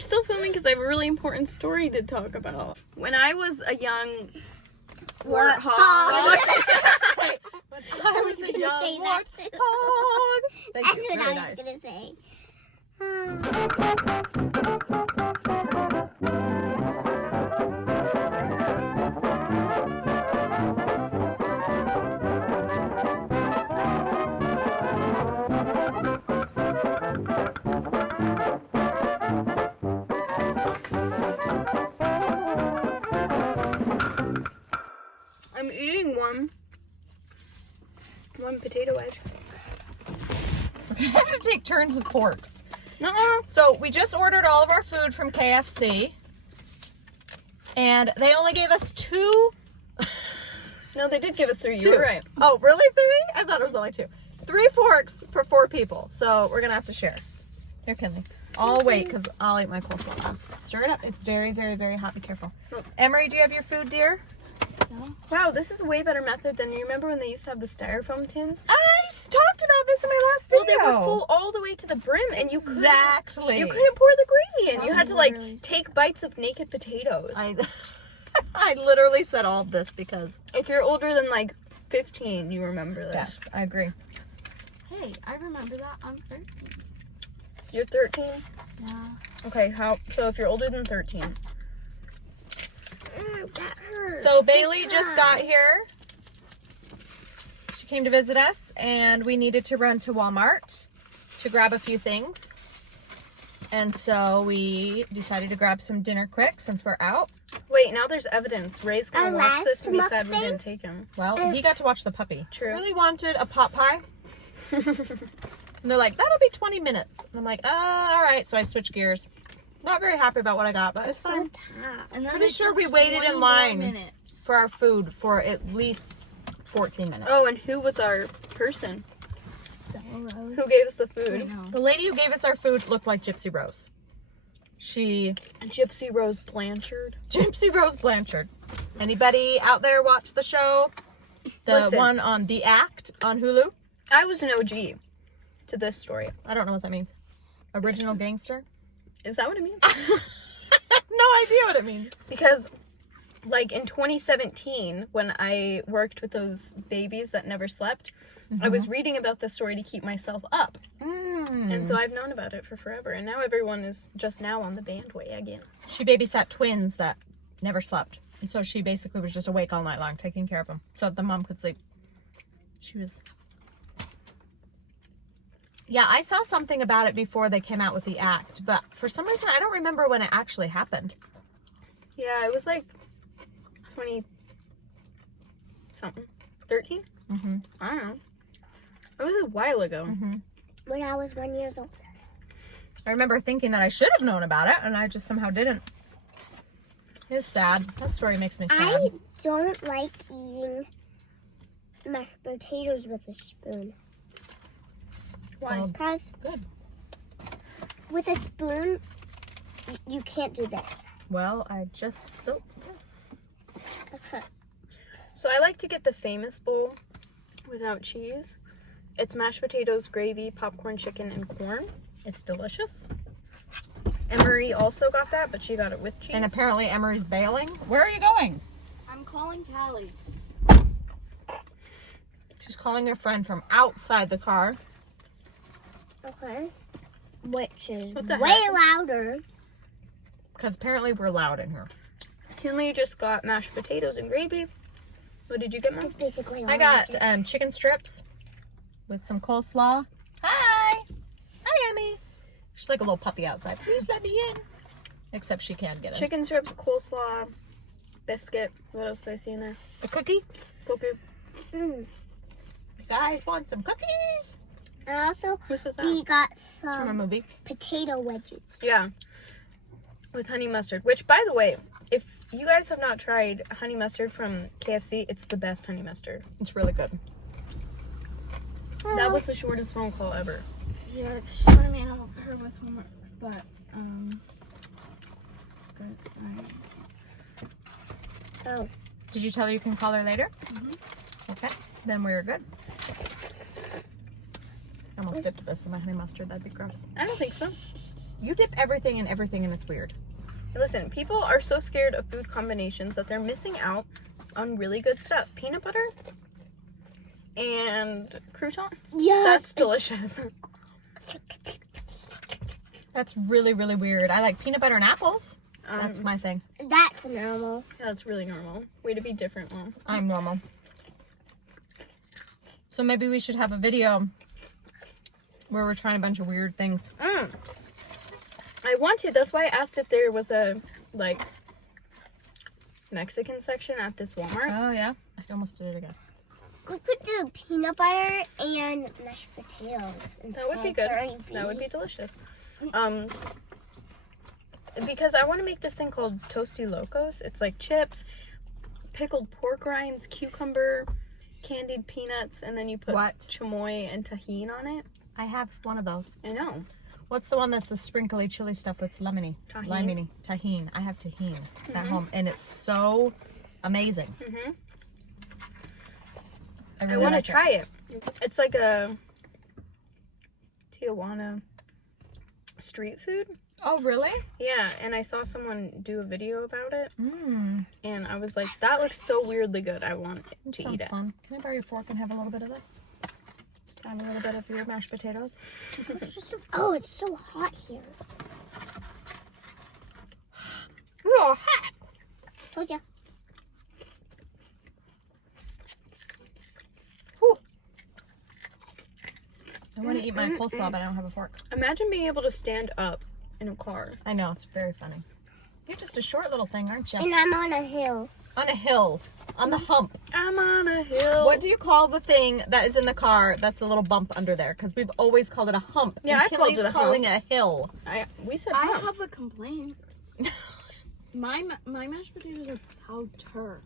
still filming because I have a really important story to talk about. When I was a young warthog. When I was a young warthog. That's what I was going to say. I'm eating one potato wedge. We're gonna have to take turns with forks. Nuh-uh. So we just ordered all of our food from KFC, and they only gave us 2. No, they did give us 3. You 2. were right. Oh, really 3? I thought it was only 2. 3 forks for 4 people. So we're gonna have to share. Here, Kinley. I'll wait because I'll eat my coleslaw last. Stir it up. It's very, very, very hot. Be careful. Oh. Emery, do you have your food, dear? No. Wow, this is a way better method than you remember when they used to have the styrofoam tins? I talked about this in my last Well, video. they were full all the way to the brim, and you couldn't Exactly. pour the gravy in. You had to Literally. like take bites of naked potatoes. I literally said all of this because If you're older than like 15, you remember this. yes, I agree. Hey, I remember that. I'm 13. So you're 13? Yeah. Okay, so if you're older than 13. That hurts. So Bailey just got here. She came to visit us, and we needed to run to Walmart to grab a few things. And so we decided to grab some dinner quick since we're out. Wait, now there's evidence. Ray's gonna Our watch this and we last said we mukbang? didn't take him. Well, he got to watch the puppy. True. I really wanted a pot pie. And they're like, that'll be 20 minutes. And I'm like, all right. So I switched gears. Not very happy about what I got, but it's fine. And then Pretty it sure took we waited 20 in more line minutes. for our food for at least 14 minutes. Oh, and who was our person? Stella Rose. Who gave us the I food? know. The lady who gave us our food looked like Gypsy Rose. Gypsy Rose Blanchard. Gypsy Rose Blanchard. Anybody out there watch the show? The Listen. one on The Act on Hulu? I was an OG to this story. I don't know what that means. Original gangster? Is that what it means? I have no idea what it means. Because, like, in 2017, when I worked with those babies that never slept, I was reading about this story to keep myself up. And so I've known about it for forever. And now everyone is just now on the bandwagon. She babysat twins that never slept. And so she basically was just awake all night long taking care of them so that the mom could sleep. She was... Yeah, I saw something about it before they came out with The Act, but for some reason I don't remember when it actually happened. Yeah, it was like 20-something. 13? Mm-hmm. I don't know. It was a while ago. Mm-hmm. When I was 1 year old. I remember thinking that I should have known about it, and I just somehow didn't. It was sad. That story makes me sad. I don't like eating mashed potatoes with a spoon. Why? Well, Because good. with a spoon, you can't do this. Well, I just spilt this. Okay. So I like to get the famous bowl without cheese. It's mashed potatoes, gravy, popcorn, chicken, and corn. It's delicious. Emery also got that, but she got it with cheese. And apparently Emery's bailing. Where are you going? I'm calling Callie. She's calling her friend from outside the car. Okay. Which is What the way heck? louder. Because apparently we're loud in here. Kinley just got mashed potatoes and gravy. What did you get, Mom? It's basically all I got chicken strips with some coleslaw. Hi! Hi, Emmy. She's like a little puppy outside. Please let me in. Except she can't get in. Chicken strips, coleslaw, biscuit. What else did I see in there? A cookie? Cookie. Mm. You guys want some cookies? And also, What's this? we got It's from a some movie. potato wedges. Yeah. With honey mustard. Which, by the way, if you guys have not tried honey mustard from KFC, it's the best honey mustard. It's really good. That was the shortest phone call ever. Yeah, she wanted me to help her with homework, but Oh. Did you tell her you can call her later? Okay, then we're good. I almost dipped this in my honey mustard. That'd be gross. I don't think so. You dip everything in everything and it's weird. Listen, people are so scared of food combinations that they're missing out on really good stuff. Peanut butter and croutons. Yes. That's delicious. That's really, really weird. I like peanut butter and apples. That's my thing. That's normal. That's really normal. Way to be different, Mom. I'm normal. So maybe we should have a video where we're trying a bunch of weird things. I want to. That's why I asked if there was a, like, Mexican section at this Walmart. Oh, yeah. I almost did it again. We could do peanut butter and mashed potatoes. That would be good. That would be delicious. Because I want to make this thing called Toasty Locos. It's like chips, pickled pork rinds, cucumber, candied peanuts, and then you put chamoy and tahini on it. I have one of those. I know. What's the one that's the sprinkly chili stuff with lemony? Tahini. Tahini. I have tahini at home, and it's so amazing. I want to try it. It's like a Tijuana street food. Oh, really? Yeah, and I saw someone do a video about it, and I was like, that looks so weirdly good. I want to eat Sounds it. fun. Can I borrow your fork and have a little bit of this? Have a little bit of your mashed potatoes. Oh, it's so hot here. Oh, hot! Told ya. I want to eat my coleslaw, but I don't have a fork. Imagine being able to stand up in a car. I know, it's very funny. You're just a short little thing, aren't you? And I'm on a hill. On a hill. On the hump. I'm on a hill. What do you call the thing that is in the car that's a little bump under there? Because we've always called it a hump. Yeah, and I called Kelly's it a calling it a hill. We said I hump. have a complaint. my mashed potatoes are powder.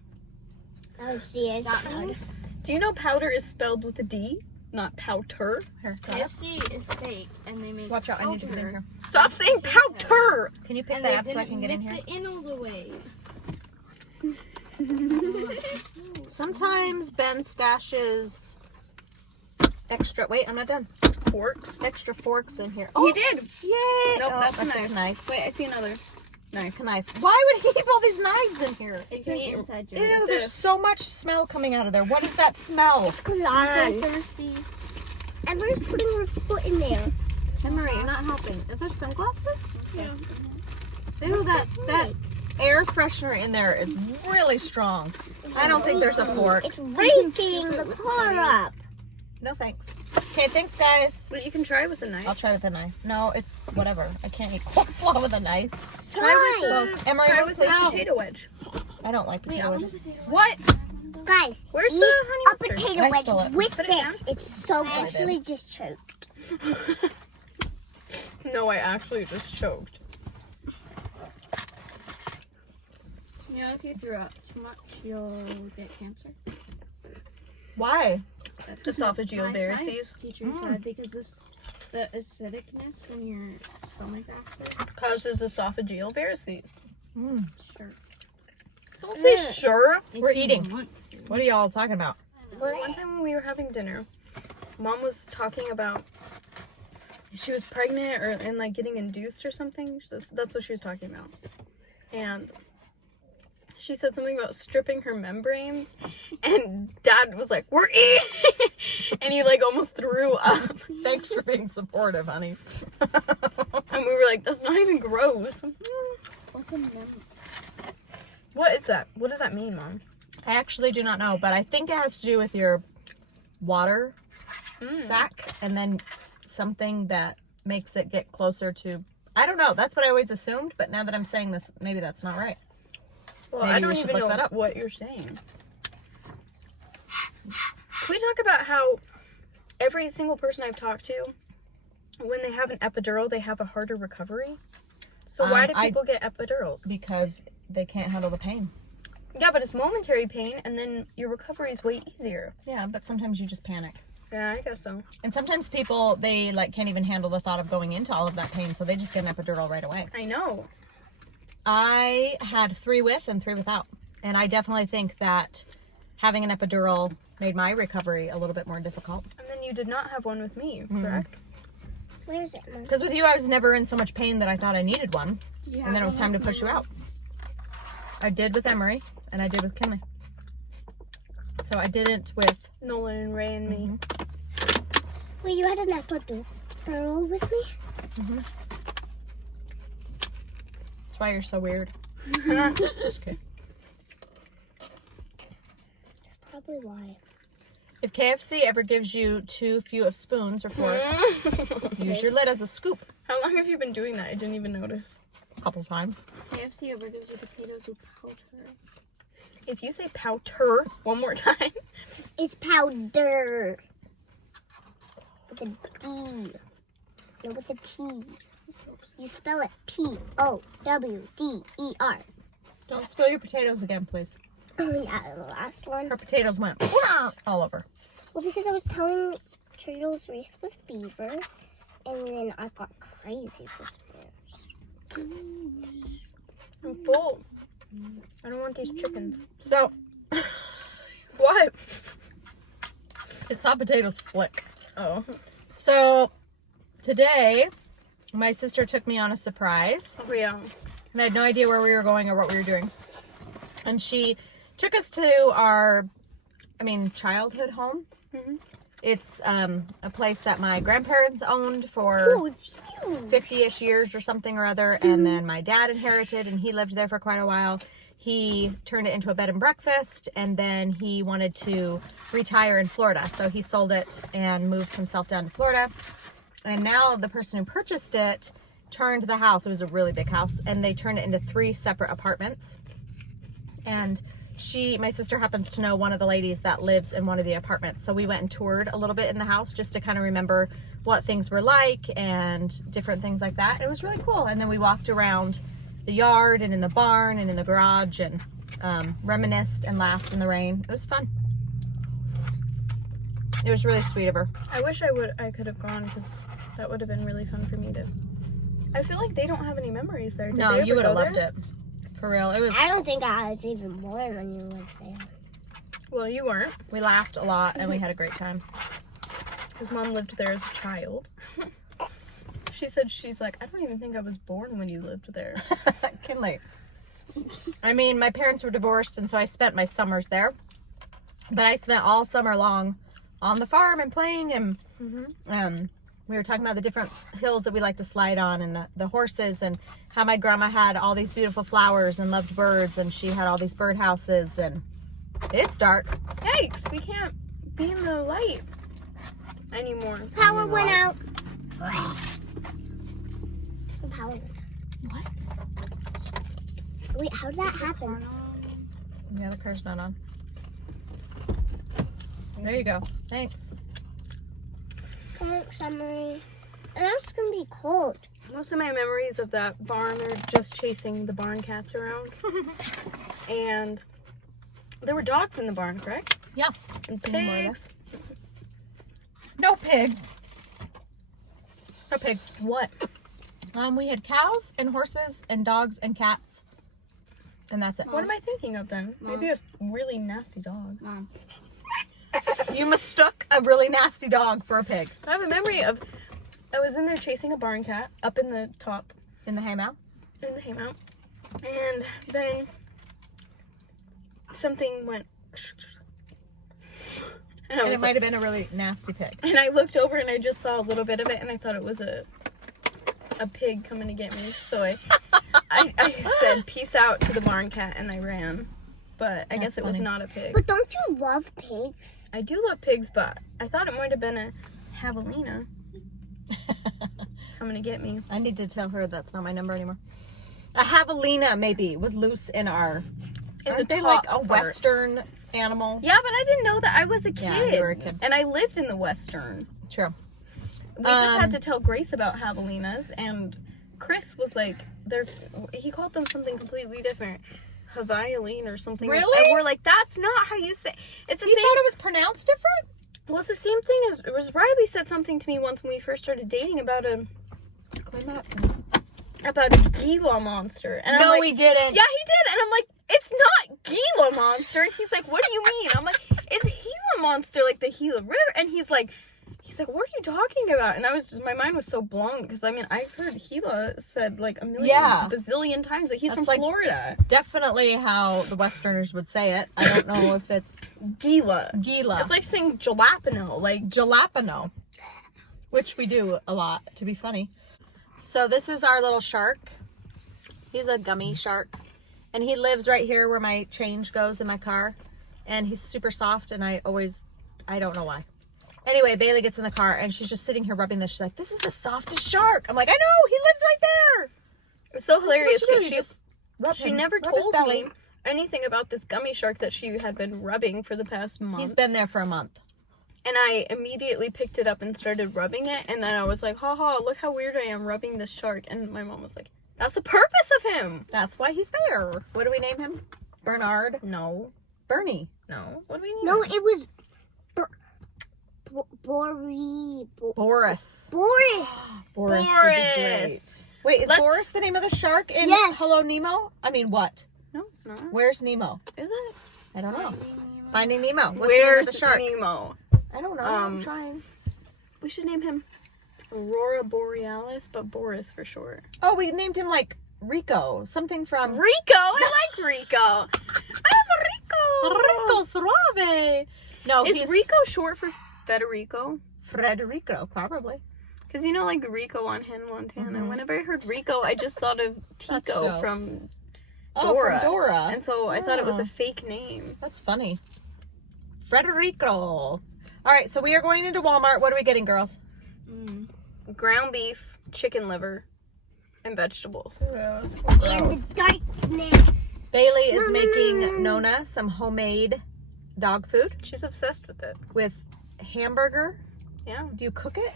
Oh, see, it's That means Do you know powder is spelled with a D, not powder? Here, got it. KFC is fake, and they make Watch out, I need to get in here. Stop saying powder. Can you pick And that they up so I didn't can get in mix here? it in all the way. Sometimes Ben stashes extra. Wait, I'm not done. Forks. Extra forks in here. Oh, he did. Yay! Nope, Oh, that's a a knife. Wait, I see another. Knife. Knife. Why would he keep all these knives in here? It's an inside joke. Ew, there's so much smell coming out of there. What is that smell? Come So on. thirsty. Everyone's putting her foot in there. Emery, you're not helping. Are there sunglasses? Yeah. Ew, that air freshener in there is really strong. I don't think there's a fork. It's raking the car up. No thanks. Okay, thanks guys. But you can try with a knife. I'll try with a knife. No, it's whatever. I can't eat coleslaw with a knife. Try with Close. Emery, Try look, with please. a potato wedge. I don't like potato wedges. What? Guys, Where's eat the a honey mustard? potato I wedge stole it. with Put it down. this. It's so actually just choked. No, I actually just choked. Yeah, if you throw up too much, you'll get cancer. Why? Esophageal My varices. science teacher said because the acidicness in your stomach acid. Causes esophageal varices. Sure. Don't say sure. We're If you eating. want to. What are y'all talking about? One time when we were having dinner, Mom was talking about she was pregnant and like getting induced or something. That's what she was talking about. And she said something about stripping her membranes, and Dad was like, "We're eating," and he like almost threw up. Thanks for being supportive, honey. And we were like, "That's not even gross." What's a mem? What is that? What does that mean, Mom? I actually do not know, but I think it has to do with your water sac and then something that makes it get closer to, I don't know. That's what I always assumed, but now that I'm saying this, maybe that's not right. Well, Maybe I we don't should even look know that up. what you're saying. Can we talk about how every single person I've talked to, when they have an epidural, they have a harder recovery? So why do people get epidurals? Because they can't handle the pain. Yeah, but it's momentary pain, and then your recovery is way easier. Yeah, but sometimes you just panic. Yeah, I guess so. And sometimes people, they like can't even handle the thought of going into all of that pain, so they just get an epidural right away. I know. I had 3 with and 3 without. And I definitely think that having an epidural made my recovery a little bit more difficult. And then you did not have one with me, correct? Where is it, Mom? Because with you, I was never in so much pain that I thought I needed one. Did you have And then it was one time to with push you Mama? out. I did with Emery, and I did with Kinley. So I didn't with... Nolan and Ray and me. Wait, you had an epidural with me? Mm-hmm. That's why you're so weird. Just kidding. That's probably why. If KFC ever gives you too few of spoons or forks, use your lid as a scoop. How long have you been doing that? I didn't even notice. A couple times. KFC ever gives you potatoes with powder. If you say powder one more time. It's powder. With a D. No, with a T. You spell it Powder. Don't spill your potatoes again, please. Oh, yeah, the last one. Her potatoes went all over. Well, because I was telling Turtles race with Beaver, and then I got crazy for spoons. I'm full. I don't want these chickens. So, What? it's not potatoes flick. Oh. So, today, my sister took me on a surprise. Oh, yeah. And I had no idea where we were going or what we were doing. And she took us to our, childhood home. Mhm. It's a place that my grandparents owned for Oh, it's huge. 50-ish years or something or other. And then my dad inherited, and he lived there for quite a while. He turned it into a bed and breakfast, and then he wanted to retire in Florida. So he sold it and moved himself down to Florida. And now the person who purchased it turned the house. It was a really big house, and they turned it into 3 separate apartments. And my sister happens to know one of the ladies that lives in one of the apartments. So we went and toured a little bit in the house just to kind of remember what things were like and different things like that. It was really cool. And then we walked around the yard and in the barn and in the garage and reminisced and laughed in the rain. It was fun. It was really sweet of her. I wish I could have gone because that would have been really fun for me to. I feel like they don't have any memories there. Did No, they ever you would have go loved there? it. For real. It was. I don't think I was even born when you went there. Well, you weren't, We laughed a lot and we had a great time. because Mom lived there as a child. She's like, I don't even think I was born when you lived there. Kinley. My parents were divorced, and so I spent my summers there. But I spent all summer long on the farm and playing, and we were talking about the different hills that we like to slide on, and the horses, and how my grandma had all these beautiful flowers and loved birds, and she had all these bird houses, and it's dark. Yikes, we can't be in the light anymore. Power went out. The power went What? out. Wait, how did that happen? Yeah, the car's not on. There you go. Thanks. Come on, summary. And it's gonna be cold. Most of my memories of that barn are just chasing the barn cats around. And there were dogs in the barn, correct? Yeah. And More or pigs. No pigs. No pigs. What? We had cows and horses and dogs and cats. And that's it. What am I thinking of then? Maybe a really nasty dog. Mom. You mistook a really nasty dog for a pig. I have a memory of I was in there chasing a barn cat up in the top In the haymow? in the haymow, and then something went, and I And was it might have been a really nasty pig. and I looked over and I just saw a little bit of it, and I thought it was a pig coming to get me. So I said peace out to the barn cat and I ran. But I guess it was funny. not a pig. But don't you love pigs? I do love pigs, but I thought it might have been a javelina coming to get me. I need to tell her that's not my number anymore. A javelina maybe was loose in our. Aren't they like a top part. western animal? Yeah, but I didn't know that. I was a kid. Yeah, you were a kid. And I lived in the Western. True. We just had to tell Grace about javelinas, and Chris was like, he called them something completely different. Hawaiian or something. Really? And we're like, that's not how you say. It's the You same. thought it was pronounced different? Well, it's the same thing as Riley said something to me once when we first started dating about a Gila monster. And I'm No, like, we didn't. yeah, he did. And I'm like, it's not Gila monster. He's like, what do you mean? I'm like, it's Gila monster, like the Gila River. And he's like, He's like, what are you talking about? And my mind was so blown because, I mean, I heard Gila said like a million, bazillion times, but he's That's from like Florida. Definitely how the Westerners would say it. I don't know if it's Gila. Gila. It's like saying jalapeno, like jalapeno, which we do a lot to be funny. So this is our little shark. He's a gummy shark. And he lives right here where my change goes in my car. And he's super soft, and I don't know why. Anyway, Bailey gets in the car, and she's just sitting here rubbing this. She's like, this is the softest shark. I'm like, I know, he lives right there. It's so hilarious because she never rub his told belly. me anything about this gummy shark that she had been rubbing for the past month. He's been there for a month. And I immediately picked it up and started rubbing it, and then I was like, haha, look how weird I am rubbing this shark. And my mom was like, that's the purpose of him. That's why he's there. What do we name him? Bernard? No. Bernie? No. What do we name No, him? it was Boris. Boris. Boris would be great. Wait, is Boris the name of the shark in Hello Nemo? I mean, what? No, it's not. Where's Nemo? Is it? I don't know. Finding Nemo. What's Where's the name of the shark? Nemo? I don't know. I'm trying. We should name him Aurora Borealis, but Boris for short. Oh, we named him like Rico. Something from Rico! I like Rico! I'm Rico! Rico Suave. No, is Rico short for Federico? Frederico, probably. Because you know, like Rico on Hannah Montana. Whenever I heard Rico, I just thought of Tico from Dora. From Dora. And so I thought it was a fake name. That's funny. Frederico. All right, so we are going into Walmart. What are we getting, girls? Ground beef, chicken liver, and vegetables. And the darkness. Bailey is making Nona some homemade dog food She's obsessed with it. with hamburger. Yeah. Do you cook it?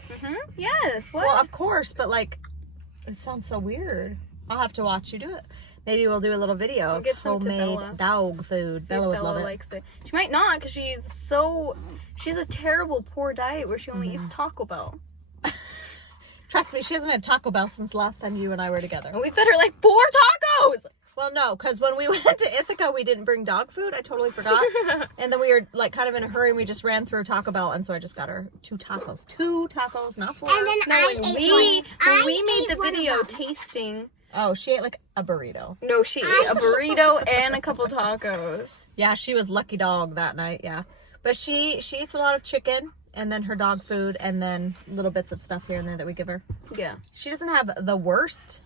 Yes. What? Well, of course, but like, it sounds so weird. I'll have to watch you do it. Maybe we'll do a little video of get some to homemade Bella. dog food. See Bella if would Bella love it. likes it. She might not because she's a terrible poor diet where she only eats Taco Bell. Trust me, she hasn't had Taco Bell since last time you and I were together. And we fed her like 4 tacos! Well, no, because when we went to Ithaca, we didn't bring dog food. I totally forgot. And then we were like kind of in a hurry, and we just ran through Taco Bell, and so I just got her 2 tacos. 2 tacos, not 4. And then When we made the video tasting. Oh, she ate like a burrito. No, she ate a burrito and a couple tacos. Yeah, she was lucky dog that night, yeah. But she eats a lot of chicken, and then her dog food, and then little bits of stuff here and there that we give her. Yeah. She doesn't have the worst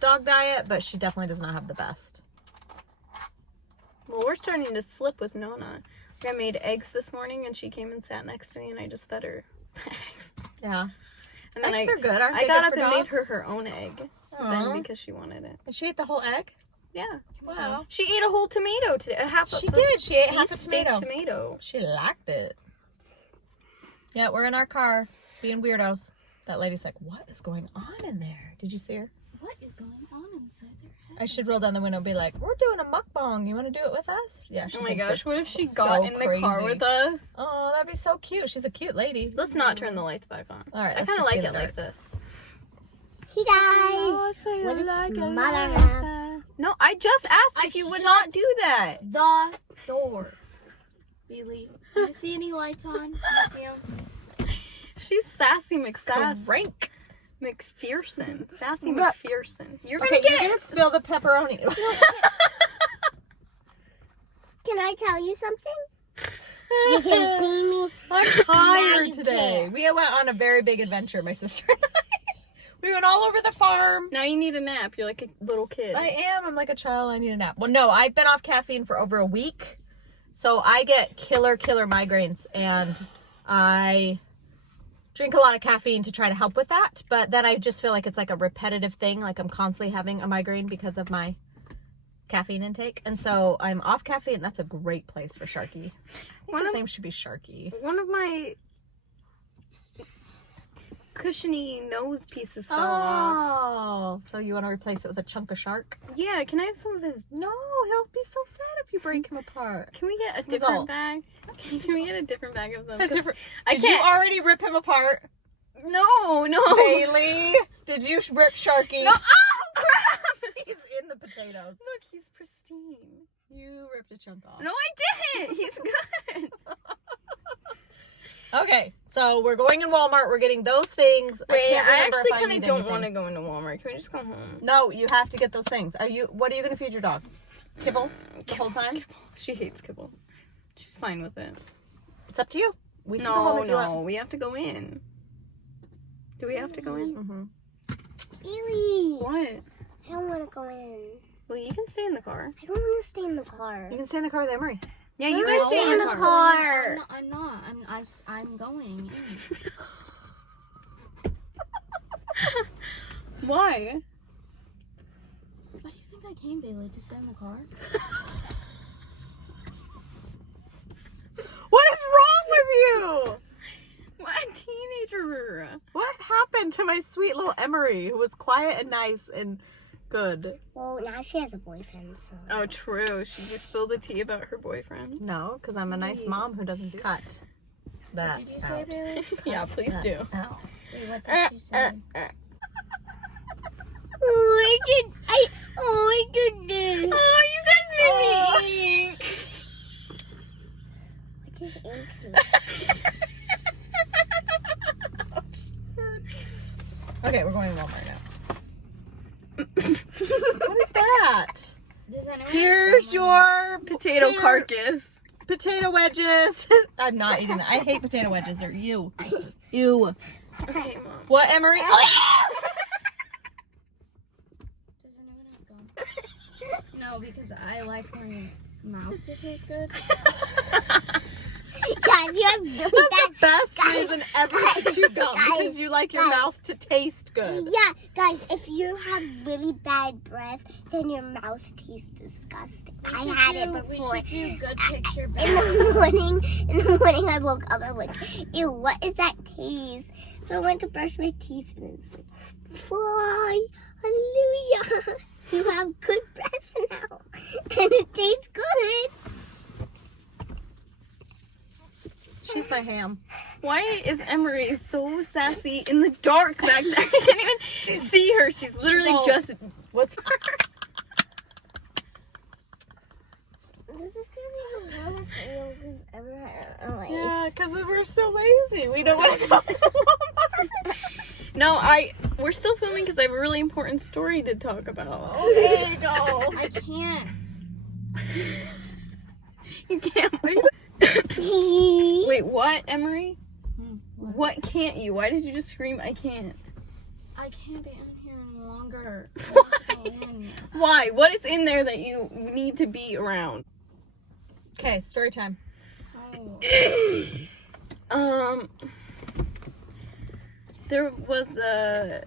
dog diet, but she definitely does not have the best. Well, we're starting to slip with Nona. I made eggs this morning, and she came and sat next to me, and I just fed her eggs. Yeah. And then Eggs are good, aren't I they got good up for and made dogs? her her own egg. Aw. Then because she wanted it. And she ate the whole egg? Yeah. Wow. She ate a whole tomato today. She did. She ate half a steak tomato. tomato. She liked it. Yeah, we're in our car being weirdos. That lady's like, what is going on in there? Did you see her? What is going on inside their head? I should roll down the window and be like, we're doing a mukbang. You want to do it with us? Yeah, she Oh my thinks gosh, we're what if she so got in the car crazy. with us? Oh, that'd be so cute. She's a cute lady. Let's not turn the lights back on. All right, I let's kind of just be like in it the like this. Hey guys. What is Thesmallerhalf? No, I just asked if you would not do that. The door. Bailey, do you see any lights on? Do you see them? She's Sassy McSass. Rank. McPherson. Sassy Look. McPherson. You're Okay, gonna you're get gonna spill the pepperoni. Can I tell you something? You can see me. I'm Now tired you today. can. We went on a very big adventure, my sister and I. We went all over the farm. Now you need a nap. You're like a little kid. I am. I'm like a child. I need a nap. Well, no, I've been off caffeine for over a week. So I get killer migraines. And I drink a lot of caffeine to try to help with that. But then I just feel like it's like a repetitive thing. Like I'm constantly having a migraine because of my caffeine intake. And so I'm off caffeine. That's a great place for Sharky. I think his name should be Sharky. One of my cushiony nose pieces fell off. Oh, so you want to replace it with a chunk of shark? Yeah, can I have some of his... No, he'll be so sad if you break him apart. Can we get a Result. different bag? Can we get a different bag of them? A 'Cause different. I Did you can't... already rip him apart, No. Bailey? Did you rip Sharky? No. Oh, crap! He's in the potatoes. Look, he's pristine. You ripped a chunk off. No, I didn't. He's good. Okay, so we're going in Walmart. We're getting those things. Wait, can't I remember actually if kind need of don't anything. want to go into Walmart. Can we just go home? No, you have to get those things. What are you gonna feed your dog? Kibble the whole time? She hates kibble. She's fine with it. It's up to you. We can go home if you want. No, we have to go in. Do we have to go in? Mm-hmm. Really? What? I don't want to go in. Well, you can stay in the car. I don't want to stay in the car. You can stay in the car with Emery. Yeah, I you wanna guys stay in the car. car. I'm not. I'm going. Why? Why do you think I came, Bailey, to sit in the car? What is wrong with you? What a teenager. What happened to my sweet little Emery, who was quiet and nice and good? Well, now she has a boyfriend, so. Oh, true. She just spilled the tea about her boyfriend. No, because I'm a nice mom who doesn't do that. What did you say, Bailey? Yeah, please do. Ow. Wait, what did you say? I did this. Oh, you guys made me ink. What is ink mean? Okay, we're going to Walmart now. What is that? Does anyone Here's your Potato carcass. potato wedges. I'm not eating that. I hate potato wedges. They're ew. Ew. Okay, Mom. What, Emery? Does anyone have gum? No, because I like my mouth to taste good. Guys, you have really bad. Best Guys, reason ever to chew gum because you like your guys. mouth to taste good. Yeah, guys, if you have really bad breath, then your mouth tastes disgusting. I had it before. We should do good picture In bad. the morning, I woke up. I was like, "Ew, what is that taste?" So I went to brush my teeth, and it was like, "Fry, hallelujah! You have good breath now, and it tastes good." She's my ham. Why is Emery so sassy in the dark back there? I can't even see her. She's literally all- just... What's This is gonna be the longest video we've ever had in our life. Yeah, because we're so lazy. We don't want to go to Walmart. No, we're still filming because I have a really important story to talk about. Oh, there you go. I can't. You can't. Wait, what, Emery? What can't you? Why did you just scream, I can't? I can't be in here any longer. I want to go in. Why? What is in there that you need to be around? Okay, story time. Oh. There was a...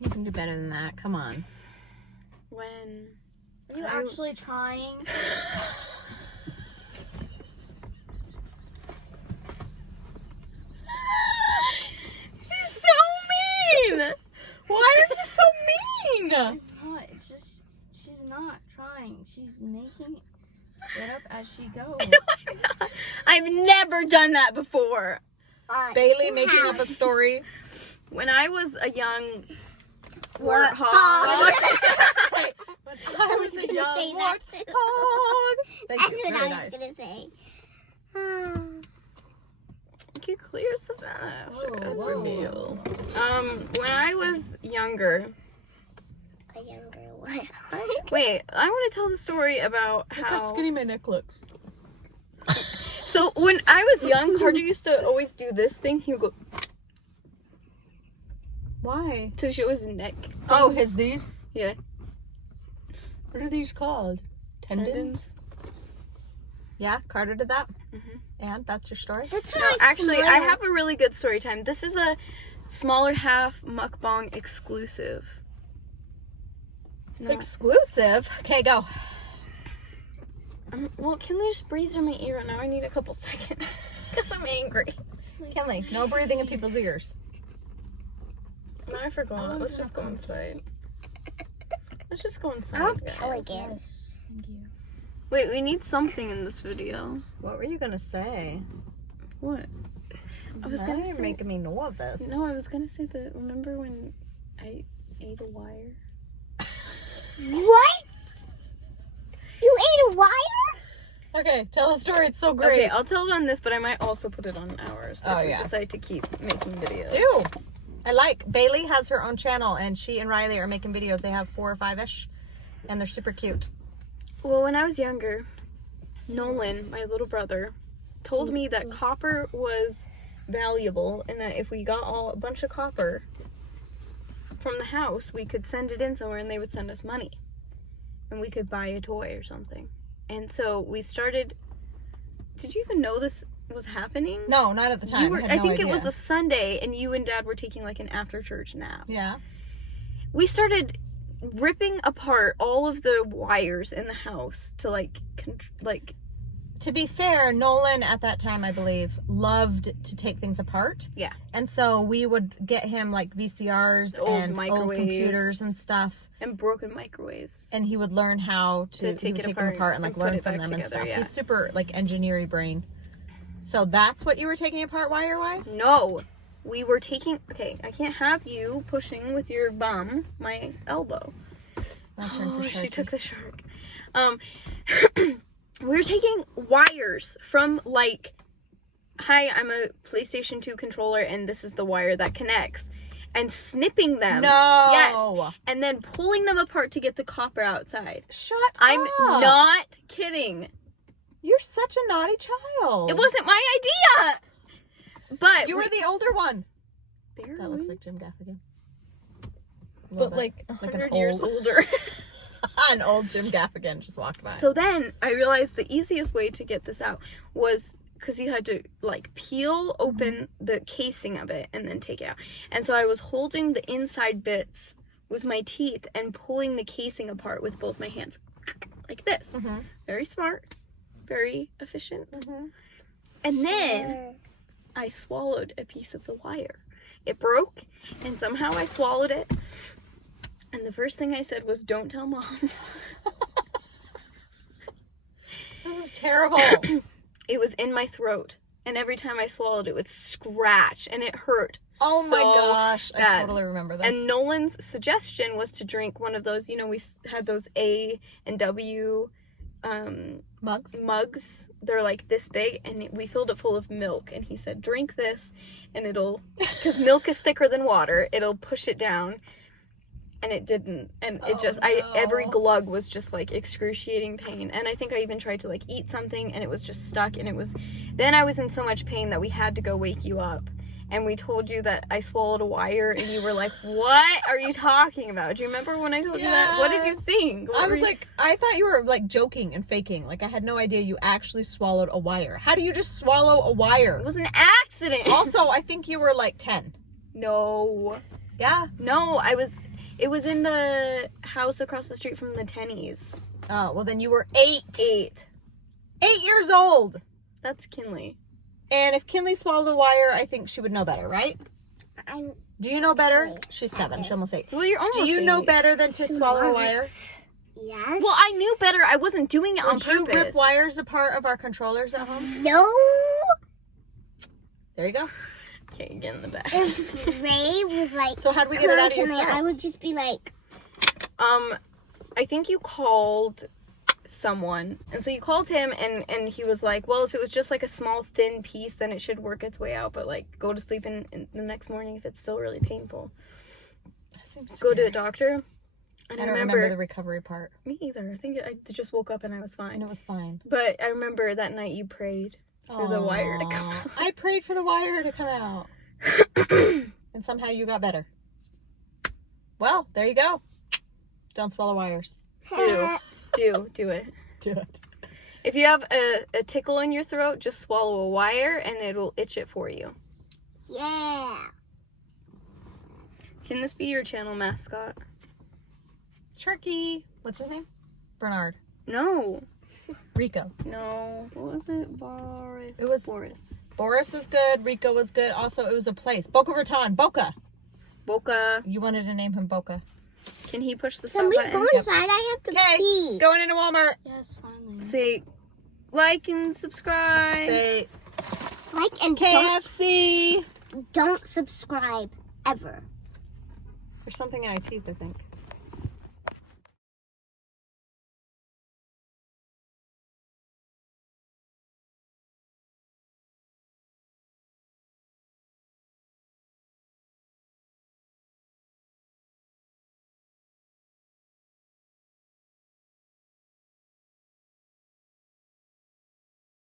You can do better than that. Come on. When... Are you actually trying? She's so mean! Why are you so mean? I'm not. It's just she's not trying. She's making it up as she goes. I've never done that before. Bailey making up a story. When I was a young Warthog. warthog. I was a young say that too. warthog. Thank That's you. what Very I nice. was gonna say. Thank you, clear Savannah. Whoa, whoa. Reveal. When I was younger. A younger warthog. Wait, I want to tell the story about Look how how. skinny my neck looks. So when I was young, Carter used to always do this thing. He would go Why? to show his neck. Oh, these? Yeah. What are these called? Tendons? Yeah, Carter did that. Mhm. And that's your story? That's No, what actually, I have a really good story time. This is a Thesmallerhalf mukbang exclusive. No. Exclusive? Okay, go. Well, Kinley just breathed in my ear, and now I need a couple seconds because I'm angry. Kinley, no breathing in people's ears. No, I forgot. Let's just go inside. Let's just go inside. I'll guys. pelican. Yes. Thank you. Wait, we need something in this video. What were you gonna say? What? I was Now gonna you're say. making me know of this. No, I was gonna say that. Remember when I ate a wire? What? You ate a wire? Okay, tell the story. It's so great. Okay, I'll tell it on this, but I might also put it on ours if we yeah. decide to keep making videos. Do. I like. Bailey has her own channel, and she and Riley are making videos. They have 4 or 5-ish, and they're super cute. Well, when I was younger, Nolan, my little brother, told me that copper was valuable, and that if we got a bunch of copper from the house, we could send it in somewhere, and they would send us money, and we could buy a toy or something. And so we started. Did you even know this was happening? No, not at the time. I think it was a Sunday, and you and Dad were taking like an after church nap. Yeah. We started ripping apart all of the wires in the house to like To be fair, Nolan at that time, I believe, loved to take things apart. Yeah. And so we would get him like VCRs Old and old microwaves. computers and stuff. and broken microwaves. And he would learn how to take them apart apart and like and put learn it from back them and together, stuff. yeah. He's super like engineering brain. So that's what you were taking apart wire wise? No, we were taking. Okay, I can't have you pushing with your bum my elbow. My turn for she Sharky. took the shark. We were taking wires from like, hi, I'm a PlayStation 2 controller and this is the wire that connects, and snipping them. No. Yes. And then pulling them apart to get the copper outside. Shut I'm up. not kidding. You're such a naughty child. It wasn't my idea. But You were the older one. barely. That looks like Jim Gaffigan. but like an 100 years old- older. An old Jim Gaffigan just walked by. So then I realized the easiest way to get this out was because you had to like peel open the casing of it and then take it out. And so I was holding the inside bits with my teeth and pulling the casing apart with both my hands like this. Mhm. Very smart, very efficient. Mhm. And then I swallowed a piece of the wire. It broke and somehow I swallowed it. And the first thing I said was, "Don't tell Mom." This is terrible. It was in my throat, and every time I swallowed it would scratch, and it hurt. Oh my so gosh. I bad. totally remember this. And Nolan's suggestion was to drink one of those, you know, we had those A and W Mugs? mugs. They're like this big, and we filled it full of milk, and he said, drink this, and it'll, because milk is thicker than water, it'll push it down. And it didn't, and it just, every glug was just like excruciating pain. And I think I even tried to like eat something and it was just stuck, and it was, then I was in so much pain that we had to go wake you up. And we told you that I swallowed a wire, and you were like, what are you talking about? Do you remember when I told you that? What did you think? What I were was you- like, I thought you were like joking and faking. Like I had no idea you actually swallowed a wire. How do you just swallow a wire? it was an accident. Also, I think you were like 10. No, Yeah. it was in the house across the street from the Tennies. Oh, well then you were 8. 8. 8 years old. That's Kinley. And if Kinley swallowed a wire, I think she would know better, right? I'm Do you know better? Eight. She's 7. She's almost 8. Well, you're almost Do you know 8. better than to swallow a wire? yes. Well, I knew better. I wasn't doing it on Would you purpose. rip wires apart of our controllers at home? No. There you go. Okay, get in the back. If Ray was like, So how'd we get it out of your "Come on, throat?" I would just be like, I think you called someone, and so you called him, and he was like, well, if it was just like a small thin piece, then it should work its way out, but like go to sleep in the next morning if it's still really painful. That seems Go to scary. a doctor. And I don't remember the recovery part. me either. I think I just woke up and I was fine. And it was fine. But I remember that night you prayed for the wire to come out. I prayed for the wire to come out. And somehow you got better. Well, there you go. Don't swallow wires. Do it. Do it. If you have a tickle in your throat, just swallow a wire and it'll itch it for you. yeah. Can this be your channel mascot? Sharky. What's his name? Bernard. No. Rico. No. What was it? Boris. It was- Boris. Boris was good. Rico was good. Also, it was a place. Boca Raton. Boca. Boca. You wanted to name him Boca. Can he push the Can stop we button? go inside? I have to Okay. pee. Going into Walmart. Yes, finally. Say like and subscribe. Say Like and KFC. don't subscribe ever. There's something in my teeth, I think.